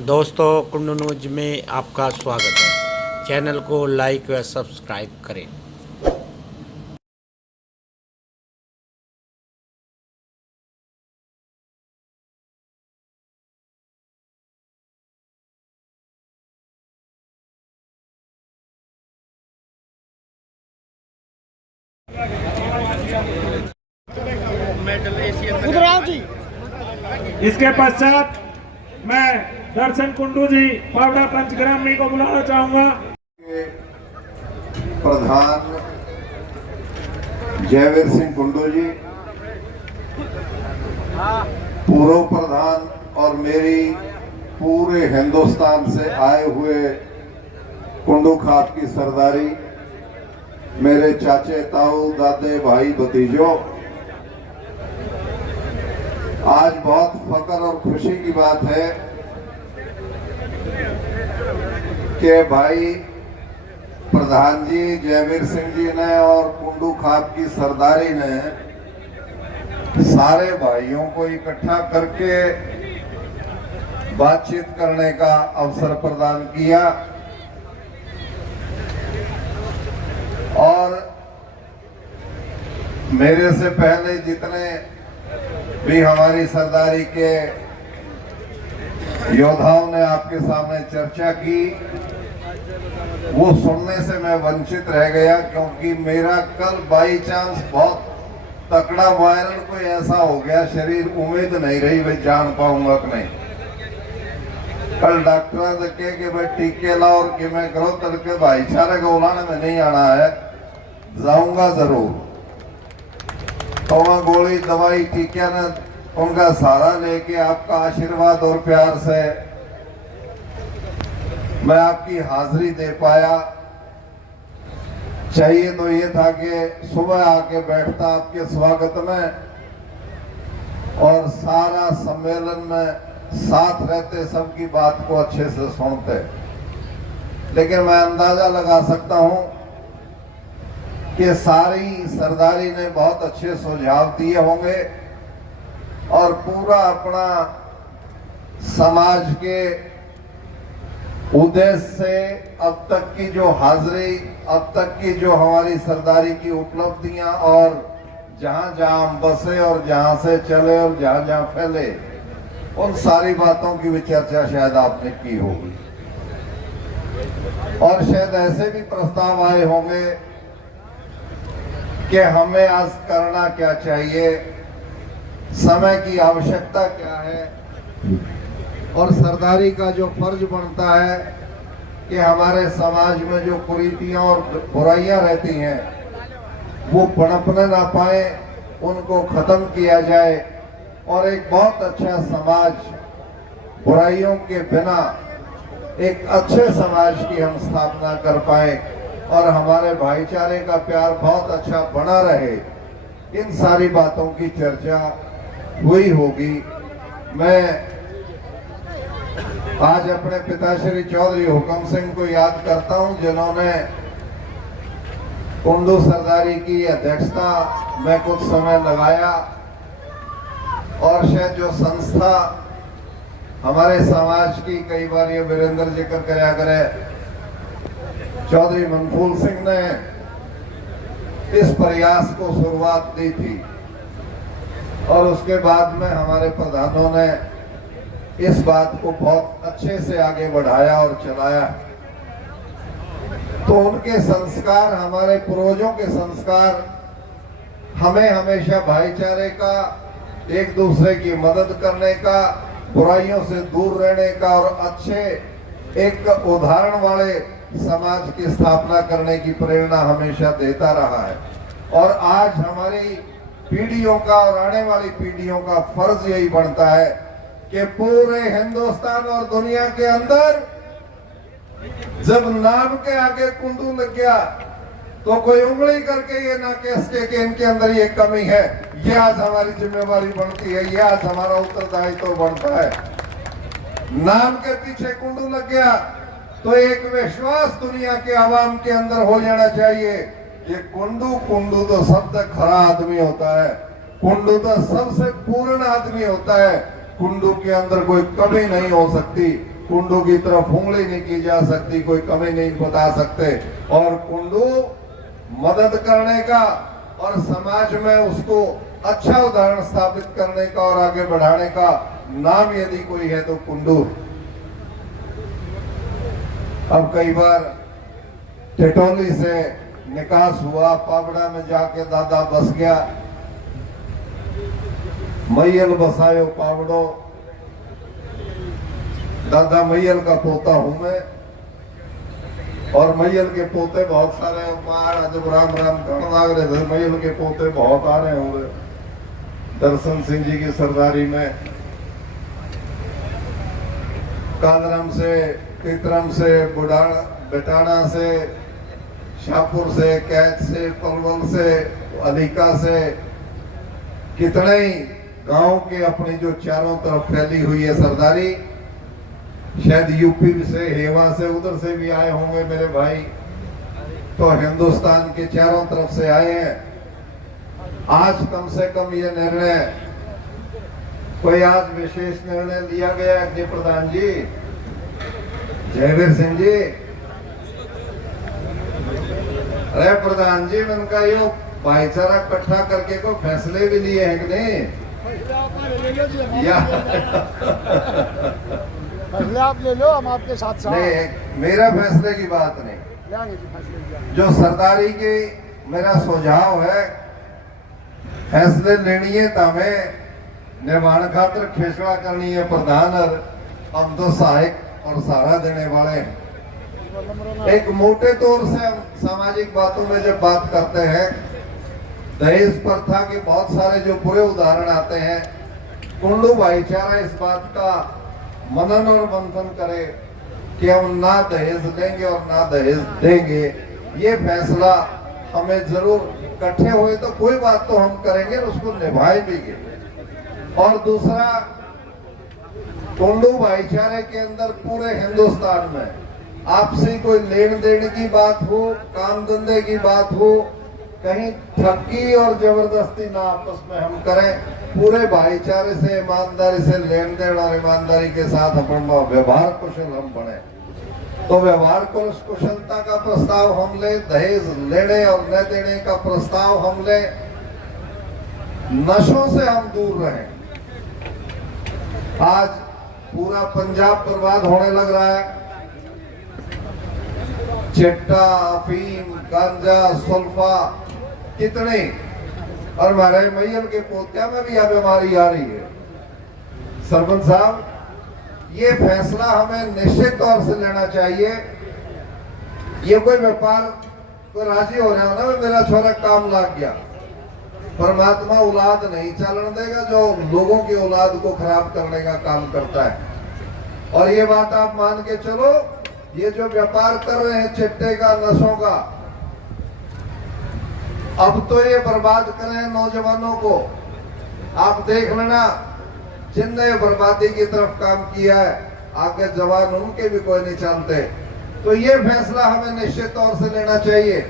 दोस्तों, कुंडू न्यूज में आपका स्वागत है। चैनल को लाइक व सब्सक्राइब करें। इसके पश्चात मैं दर्शन कुंडू जी पावड़ा पंचग्रामी को बुलाना चाहूंगा। प्रधान जयवीर सिंह कुंडू जी, पूर्व प्रधान और मेरी पूरे हिंदुस्तान से आए हुए कुंडू खाप की सरदारी, मेरे चाचे ताऊ दादे भाई भतीजों, आज बहुत फख्र और खुशी की बात है कि भाई प्रधान जी जयवीर सिंह जी ने और कुंडू खाप की सरदारी ने सारे भाइयों को इकट्ठा करके बातचीत करने का अवसर प्रदान किया। और मेरे से पहले जितने भी हमारी सरदारी के योद्धाओं ने आपके सामने चर्चा की, वो सुनने से मैं वंचित रह गया, क्योंकि मेरा कल बाई चांस बहुत तकड़ा वायरल कोई ऐसा हो गया, शरीर उम्मीद नहीं रही मैं जान पाऊंगा कि नहीं। कल डॉक्टर ने कहे कि भाई टीके लाओ और कि मैं करो, तड़के भाईचारे को बुलाने में नहीं आना है, जाऊंगा जरूर। तो वहां गोली दवाई टीके ने उनका सहारा लेके आपका आशीर्वाद और प्यार से मैं आपकी हाजिरी दे पाया। चाहिए तो ये था कि सुबह आके बैठता आपके स्वागत में और सारा सम्मेलन में साथ रहते, सबकी बात को अच्छे से सुनते। लेकिन मैं अंदाजा लगा सकता हूं कि सारी सरदारी ने बहुत अच्छे सुझाव दिए होंगे और पूरा अपना समाज के उद्देश्य से अब तक की जो हाजिरी, अब तक की जो हमारी सरदारी की उपलब्धियां और जहां जहां हम बसे और जहां से चले और जहां जहां फैले, उन सारी बातों की भी चर्चा शायद आपने की होगी। और शायद ऐसे भी प्रस्ताव आए होंगे कि हमें आज करना क्या चाहिए, समय की आवश्यकता क्या है, और सरदारी का जो फर्ज बनता है कि हमारे समाज में जो कुरीतियां और बुराइयां रहती हैं वो पनपने ना पाए, उनको खत्म किया जाए और एक बहुत अच्छा समाज, बुराइयों के बिना एक अच्छे समाज की हम स्थापना कर पाए और हमारे भाईचारे का प्यार बहुत अच्छा बना रहे। इन सारी बातों की चर्चा हुई होगी। मैं आज अपने पिताश्री चौधरी हुकम सिंह को याद करता हूं, जिन्होंने कुंडू सरदारी की अध्यक्षता में कुछ समय लगाया और शायद जो संस्था हमारे समाज की, कई बार ये वीरेंद्र जिक्र कराया करे, चौधरी मनफूल सिंह ने इस प्रयास को शुरुआत दी थी और उसके बाद में हमारे प्रधानों ने इस बात को बहुत अच्छे से आगे बढ़ाया और चलाया। तो उनके संस्कार, हमारे पूर्वजों के संस्कार हमें हमेशा भाईचारे का, एक दूसरे की मदद करने का, बुराइयों से दूर रहने का और अच्छे एक उदाहरण वाले समाज की स्थापना करने की प्रेरणा हमेशा देता रहा है। और आज हमारी पीढ़ियों का और आने वाली पीढ़ियों का फर्ज यही बनता है कि पूरे हिंदुस्तान और दुनिया के अंदर जब नाम के आगे कुंडू लग गया तो कोई उंगली करके ये ना कह सके कि इनके अंदर ये कमी है। ये आज हमारी जिम्मेवारी बनती है, ये आज हमारा उत्तरदायित्व बनता है। नाम के पीछे कुंडू लग गया तो एक विश्वास दुनिया के आवाम के अंदर हो जाना चाहिए कि कुंडू तो सबसे खरा आदमी होता है, कुंडू तो सबसे पूर्ण आदमी होता है, कुंडू के अंदर कोई कमी नहीं हो सकती। कुंडू की तरफ उंगली नहीं की जा सकती, कोई कमी नहीं बता सकते। और कुंडू मदद करने का और समाज में उसको अच्छा उदाहरण स्थापित करने का और आगे बढ़ाने का नाम यदि कोई है तो कुंडू। अब कई बार टेटोली से निकास हुआ, पावड़ा में जाके दादा बस गया, मैयल बसायो पावड़ो, दादा मैयल का पोता हूं मैं। और मैयल के पोते बहुत सारे महाराज जब राम राम कहने लग रहे थे, मैयल के पोते बहुत आ रहे होंगे। दर्शन सिंह जी की सरदारी में कालरम से, तितरम से, बेटाना से, शाहपुर से, कैद से, पलवल से, अलीका से, कितने ही गांव के अपनी जो चारों तरफ फैली हुई है सरदारी, शायद यूपी से, हेवा से, उधर से भी आए होंगे मेरे भाई। तो हिंदुस्तान के चारों तरफ से आए हैं। आज कम से कम ये निर्णय, कोई आज विशेष निर्णय लिया गया है प्रधान जी, जयवीर सिंह जी। अरे प्रधान जी, मैंने कहा यो भाईचारा इकट्ठा करके को फैसले भी लिए हैं कि नहीं? या फैसले आप ले लो, हम आपके साथ नहीं, मेरा फैसले की बात नहीं, जो सरदारी की मेरा सुझाव है, फैसले लेनी है तो हमें निर्माण खातर खेसड़ा करनी है प्रधान, और हम तो सहायक और सहारा देने वाले हैं। एक मोटे तौर से हम सामाजिक बातों में जब बात करते हैं, दहेज प्रथा के बहुत सारे जो बुरे उदाहरण आते हैं, कुंडू भाईचारा इस बात का मनन और मंथन करे कि हम ना दहेज लेंगे और ना दहेज देंगे। ये फैसला हमें जरूर इकट्ठे हुए तो कोई बात तो हम करेंगे और उसको निभाएंगे। और दूसरा, कुंडू भाईचारे के अंदर पूरे हिंदुस्तान में आपसी कोई लेन देन की बात हो, काम धंधे की बात हो, कहीं ठगी और जबरदस्ती ना आपस में हम करें, पूरे भाईचारे से, ईमानदारी से लेन देन और ईमानदारी के साथ अपना व्यवहार कुशल हम बने। तो व्यवहार कुशलता का प्रस्ताव हम ले, दहेज लेने और न देने का प्रस्ताव हम ले, नशों से हम दूर रहें। आज पूरा पंजाब बर्बाद होने लग रहा है, चिट्टा, अफीम, गांजा, सुल्फा, कितने, और हमारे मैयल के पोत्या में भी यह बीमारी आ रही है। सरपंच साहब, ये फैसला हमें निश्चित तौर से लेना चाहिए। ये कोई व्यापार को राजी हो रहा हो ना, मेरा छोरा काम लग गया, परमात्मा औलाद नहीं चलन देगा जो लोगों की औलाद को खराब करने का काम करता है। और ये बात आप मान के चलो, ये जो व्यापार कर रहे हैं चिट्टे का, नशों का, अब तो ये बर्बाद कर रहे हैं नौजवानों को। आप देख लेना, जिनने बर्बादी की तरफ काम किया है, आगे जवान उनके भी कोई नहीं चलते। तो ये फैसला हमें निश्चित तौर से लेना चाहिए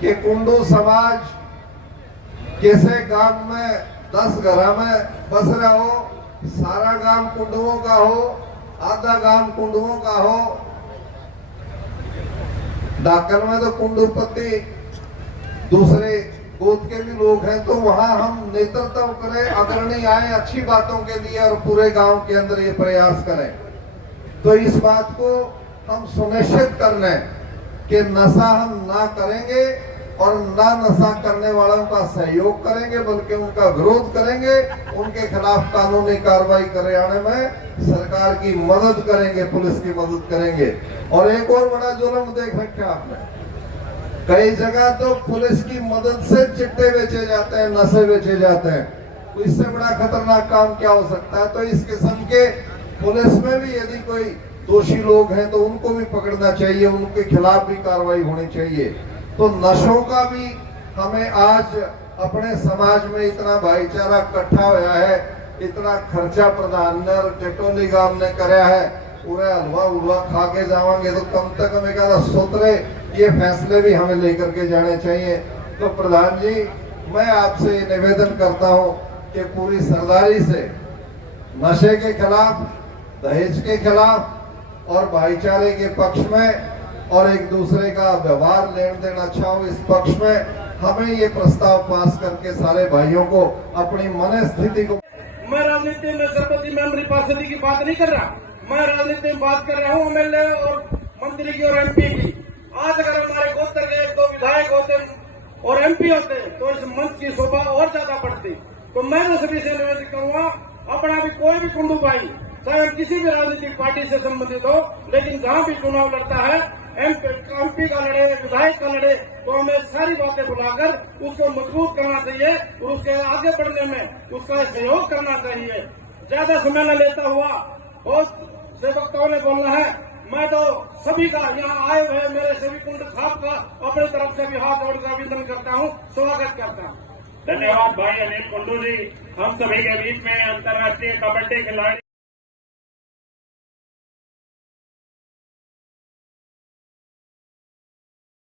कि कुंडू समाज किसी गांव में 10 घर में बस रहा हो, सारा गांव कुंडुओं का हो, आधा गांव कुंडुओं का हो। डाकन में तो कुंडूपति दूसरे गोद के भी लोग हैं, तो वहां हम नेतृत्व करें, अग्रणी आए अच्छी बातों के लिए और पूरे गांव के अंदर ये प्रयास करें। तो इस बात को हम सुनिश्चित कर लें कि नशा हम ना करेंगे और ना नशा करने वालों का सहयोग करेंगे, बल्कि उनका विरोध करेंगे, उनके खिलाफ कानूनी कार्रवाई कराने में सरकार की मदद करेंगे, पुलिस की मदद करेंगे। और एक और बड़ा जुल्म देख रखा आपने, कई जगह तो पुलिस की मदद से चिट्टे बेचे जाते हैं, नशे बेचे जाते हैं। तो इससे बड़ा खतरनाक काम क्या हो सकता है? तो इस किस्म के पुलिस में भी यदि कोई दोषी लोग हैं तो उनको भी पकड़ना चाहिए, उनके खिलाफ भी कार्रवाई होनी चाहिए। तो नशों का भी हमें आज अपने समाज में इतना भाईचारा इकट्ठा होया है, इतना खर्चा प्रधान ने और टेटोली गांव ने कराया है, पूरा हलवा उलवा खा के जावांगे तो कम से कम एक आधा सोतरे ये फैसले भी हमें लेकर के जाने चाहिए। तो प्रधान जी, मैं आपसे निवेदन करता हूं कि पूरी सरदारी से नशे के खिलाफ, दहेज के खिलाफ, और भाईचारे के पक्ष में और एक दूसरे का व्यवहार लेन देन अच्छा हो इस पक्ष में हमें ये प्रस्ताव पास करके सारे भाइयों को अपनी मन स्थिति को। मैं राजनीति में सरपंच मेंबरी पार्षदी की बात नहीं कर रहा, मैं राजनीति में बात कर रहा हूँ एमएलए और मंत्री की और एमपी की। आज अगर हमारे गोत्र के 1-2 विधायक होते और एमपी होते तो इस मंच की शोभा और ज्यादा बढ़ती। तो मैं तो सभी से निवेदन करूंगा, अपना भी कोई भी कुंडू भाई चाहे किसी भी राजनीतिक पार्टी से संबंधित हो, लेकिन जहां भी चुनाव लड़ता है एमपी का लड़े, विधायक का लड़े, तो हमें सारी बातें बुलाकर उसको मजबूत करना चाहिए और उसके आगे बढ़ने में उसका सहयोग करना चाहिए। ज्यादा समय न लेता हुआ बहुत से वक्ताओं ने बोलना है। मैं तो सभी का यहाँ आए हुए मेरे सभी कुंड खाप का अपनी तरफ से भी हाथ जोड़कर अभिनंदन करता हूँ, स्वागत करता हूँ। धन्यवाद भाई अनिल कुंडू जी। हम सभी के बीच में अंतर्राष्ट्रीय कबड्डी खिलाड़ी